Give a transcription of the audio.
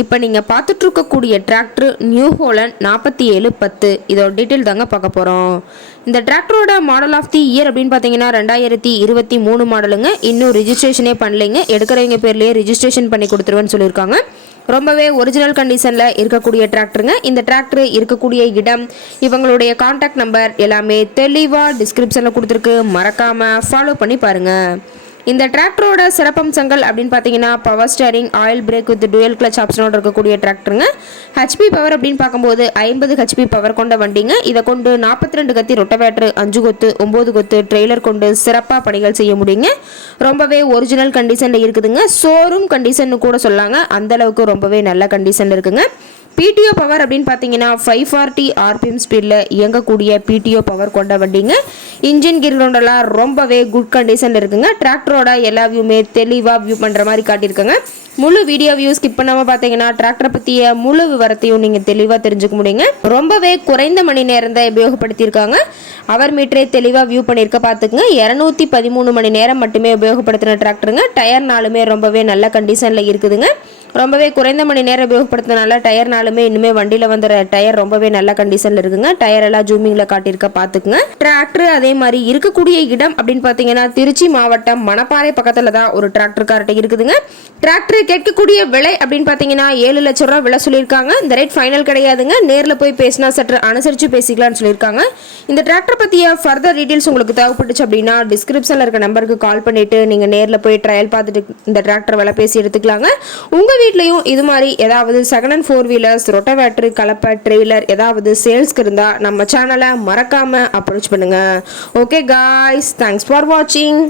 இப்போ நீங்கள் பார்த்துட்டு இருக்கக்கூடிய டிராக்டர் நியூ ஹோலண்ட் நாற்பத்தி ஏழு பத்து. இதோட டீட்டெயில் தாங்க பார்க்க போகிறோம் இந்த டிராக்டரோட மாடல் ஆஃப் தி இயர் அப்படின்னு பார்த்தீங்கன்னா ரெண்டாயிரத்தி இருபத்தி மூணு மாடலுங்க இன்னும் ரிஜிஸ்ட்ரேஷனே பண்ணலைங்க. எடுக்கிறவங்க பேர்லேயே ரிஜிஸ்ட்ரேஷன் பண்ணி கொடுத்துருவேன்னு சொல்லியிருக்காங்க. ரொம்பவே ஒரிஜினல் கண்டிஷனில் இருக்கக்கூடிய டிராக்டருங்க இந்த டிராக்டர் இருக்கக்கூடிய இடம் இவங்களுடைய காண்டாக்ட் நம்பர் எல்லாமே தெளிவாக டிஸ்கிரிப்ஷனில் கொடுத்துருக்கு. மறக்காமல் ஃபாலோ பண்ணி பாருங்கள் இந்த டிராக்டரோட சிறப்பம்சங்கள் அப்படின்னு பார்த்தீங்கன்னா power steering oil brake with dual clutch ஆப்ஷனோட இருக்கக்கூடிய டிராக்டருங்க. ஹெச்பி பவர் அப்படின்னு பார்க்கும்போது ஐம்பது ஹெச்பி பவர் கொண்ட வண்டிங்க. இதை கொண்டு நாற்பத்தி ரெண்டு கத்தி ரொட்டவேட்ரு அஞ்சு கொத்து ஒம்பது கொத்து ட்ரெய்லர் கொண்டு சிறப்பாக பணிகள் செய்ய முடியுங்க. ரொம்பவே ஒரிஜினல் கண்டிஷனில் இருக்குதுங்க. ஷோரூம் கண்டிஷன் கூட சொல்லாங்க. அந்தளவுக்கு ரொம்பவே நல்ல கண்டிஷனில் இருக்குங்க. பிடிஓ பவர் அப்படின்னு பார்த்தீங்கன்னா ஃபைவ் ஃபார்ட்டி ஆர்பிஎம் ஸ்பீடில் இயங்கக்கூடிய பிடிஓ பவர் கொண்ட வண்டிங்க. இன்ஜின் கிரவுண்டெல்லாம் ரொம்பவே குட் கண்டிஷனில் இருக்குங்க. டிராக்டரோட எல்லா வியூமே தெளிவாக வியூ பண்ணுற மாதிரி காட்டியிருக்காங்க. முழு வீடியோ வியூ ஸ்கிப் பண்ணாமல் பார்த்தீங்கன்னா டிராக்டரை பற்றிய முழு விவரத்தையும் நீங்கள் தெளிவாக தெரிஞ்சுக்க முடியுங்க. ரொம்பவே குறைந்த மணி நேரம் தான் உபயோகப்படுத்தியிருக்காங்க. அவர் மீட்டரே தெளிவாக வியூ பண்ணியிருக்க பார்த்துக்குங்க இரநூத்தி பதிமூணு மணி நேரம் மட்டுமே உபயோகப்படுத்தின டிராக்டருங்க டயர் நாளுமே ரொம்பவே நல்ல கண்டிஷனில் இருக்குதுங்க. ரொம்பவே குறைந்த மணி நேரம் உபயோகப்படுத்தினால டயர் ஆனாலுமே இன்னுமே வண்டியில் வந்த டயர் ரொம்பவே நல்ல கண்டிஷனில் இருக்குங்க. டயர் எல்லாம் ஜூமிங்கில் காட்டியிருக்க பார்த்துக்குங்க டிராக்டர் அதே மாதிரி இருக்கக்கூடிய இடம் அப்படின்னு பார்த்தீங்கன்னா திருச்சி மாவட்டம் மணப்பாறை பக்கத்தில் தான் ஒரு டிராக்டர் கார்ட்டை இருக்குதுங்க. டிராக்டர் கேட்கக்கூடிய விலை அப்படின்னு பார்த்தீங்கன்னா ஏழு லட்சம் ரூபா விலை சொல்லியிருக்காங்க. இந்த ரேட் ஃபைனல் கிடையாதுங்க. நேரில் போய் பேசினா சற்று அனுசரித்து பேசிக்கலாம்னு சொல்லியிருக்காங்க. இந்த டிராக்டர் பற்றிய ஃபர்தர் டீட்டெயில்ஸ் உங்களுக்கு தேவைப்பட்டுச்சு அப்படின்னா டிஸ்கிரிப்ஷனில் இருக்க நம்பருக்கு கால் பண்ணிவிட்டு நீங்கள் நேரில் போய் ட்ரையல் பார்த்துட்டு இந்த டிராக்டர் விலை பேசி எடுத்துக்கலாங்க. உங்கள் வீட்லேயும் இது மாதிரி ஏதாவது second and four wheeler wheelers rotavator கலப்பை ட்ரெய்லர் ஏதாவது சேல்ஸ்க்கு இருந்தால் நம்ம சேனலை மறக்காமல் அப்ரோச் பண்ணுங்கள் ஓகே காய்ஸ் தேங்க்ஸ் ஃபார் வாட்சிங்